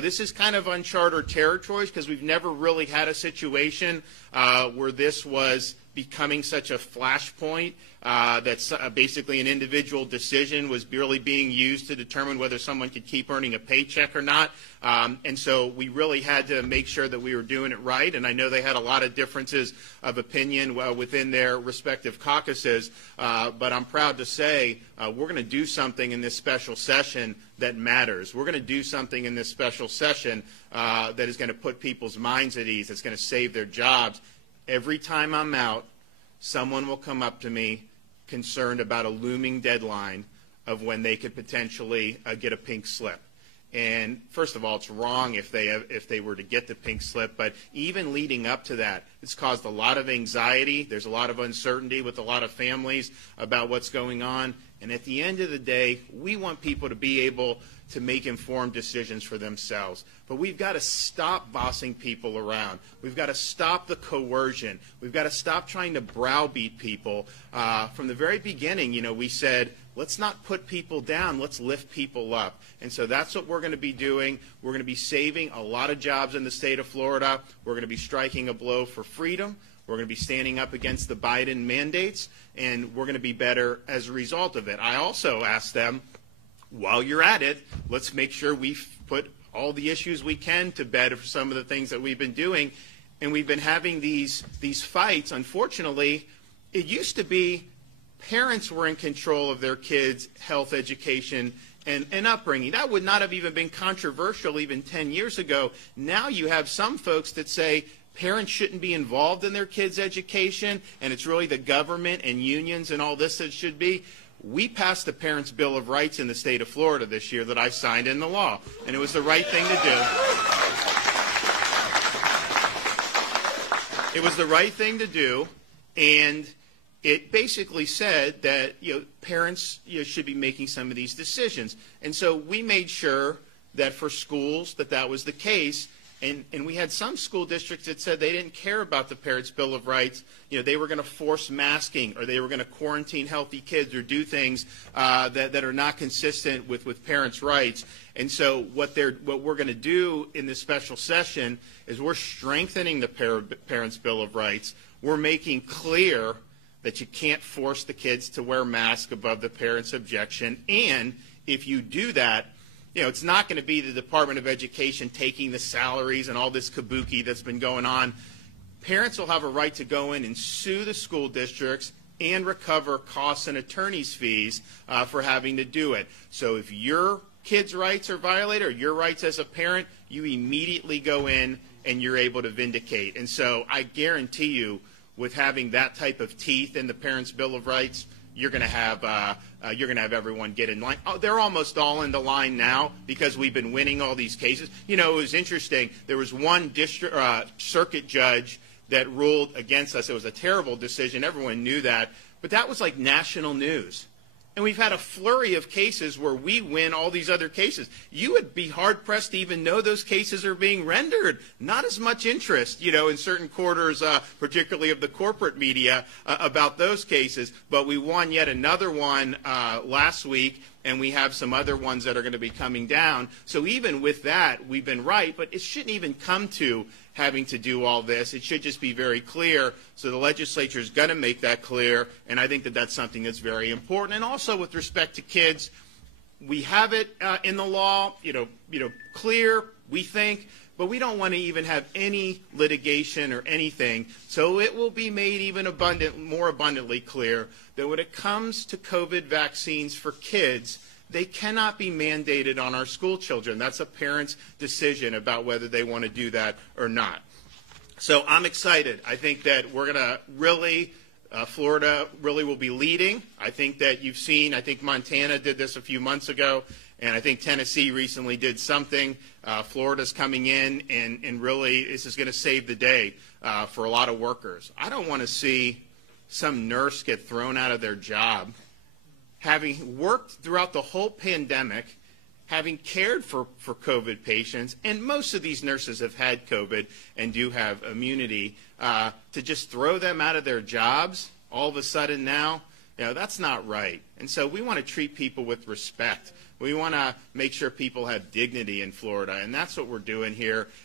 this is kind of uncharted territory because we've never really had a situation where this was becoming such a flashpoint that's basically an individual decision was really being used to determine whether someone could keep earning a paycheck or not. And so we really had to make sure that we were doing it right. And I know they had a lot of differences of opinion within their respective caucuses. But I'm proud to say we're going to do something in this special session that matters. We're going to do something in this special session that is going to put people's minds at ease. It's going to save their jobs. Every time I'm out, someone will come up to me concerned about a looming deadline of when they could potentially get a pink slip. And first of all, it's wrong if they were to get the pink slip, but even leading up to that, it's caused a lot of anxiety. There's a lot of uncertainty with a lot of families about what's going on. And at the end of the day, we want people to be able to make informed decisions for themselves. But we've got to stop bossing people around. We've got to stop the coercion. We've got to stop trying to browbeat people. From the very beginning, we said, let's not put people down, let's lift people up. And so that's what we're going to be doing. We're going to be saving a lot of jobs in the state of Florida. We're going to be striking a blow for freedom. We're going to be standing up against the Biden mandates, and we're going to be better as a result of it. I also asked them, while you're at it, let's make sure we put all the issues we can to bed for some of the things that we've been doing. And we've been having these fights. Unfortunately, it used to be parents were in control of their kids' health, education, and upbringing. That would not have even been controversial even 10 years ago. Now you have some folks that say parents shouldn't be involved in their kids' education, and it's really the government and unions and all this that should be. We passed the Parents' Bill of Rights in the state of Florida this year that I signed into law, and it was the right thing to do. It was the right thing to do, and it basically said that parents should be making some of these decisions. And so we made sure that for schools that was the case. And we had some school districts that said they didn't care about the Parents' Bill of Rights. They were going to force masking, or they were going to quarantine healthy kids, or do things that are not consistent with parents' rights. And so what we're going to do in this special session is we're strengthening the Parents' Bill of Rights. We're making clear that you can't force the kids to wear masks above the parents' objection. And if you do that, it's not going to be the Department of Education taking the salaries and all this kabuki that's been going on. Parents will have a right to go in and sue the school districts and recover costs and attorney's fees for having to do it. So if your kids' rights are violated, or your rights as a parent, you immediately go in and you're able to vindicate. And so I guarantee you, with having that type of teeth in the Parents' Bill of Rights, you're going to have everyone get in line. Oh, they're almost all in the line now because we've been winning all these cases. It was interesting. There was one circuit judge that ruled against us. It was a terrible decision. Everyone knew that. But that was like national news. And we've had a flurry of cases where we win all these other cases. You would be hard-pressed to even know those cases are being rendered. Not as much interest, in certain quarters, particularly of the corporate media, about those cases. But we won yet another one last week, and we have some other ones that are going to be coming down. So even with that, we've been right. But it shouldn't even come to having to do all this. It should just be very clear. So the legislature is going to make that clear, and I think that that's something that's very important. And also with respect to kids, we have it in the law, clear, we think, but we don't want to even have any litigation or anything. So it will be made even more abundantly clear that when it comes to COVID vaccines for kids, they cannot be mandated on our school children. That's a parent's decision about whether they want to do that or not. So I'm excited. I think that we're going to really, Florida really will be leading. I think that you've seen, I think Montana did this a few months ago, and I think Tennessee recently did something. Florida's coming in, and really this is going to save the day for a lot of workers. I don't want to see some nurse get thrown out of their job, having worked throughout the whole pandemic, having cared for COVID patients, and most of these nurses have had COVID and do have immunity, to just throw them out of their jobs all of a sudden now That's not right. And so we want to treat people with respect. We want to make sure people have dignity in Florida, and that's what we're doing here.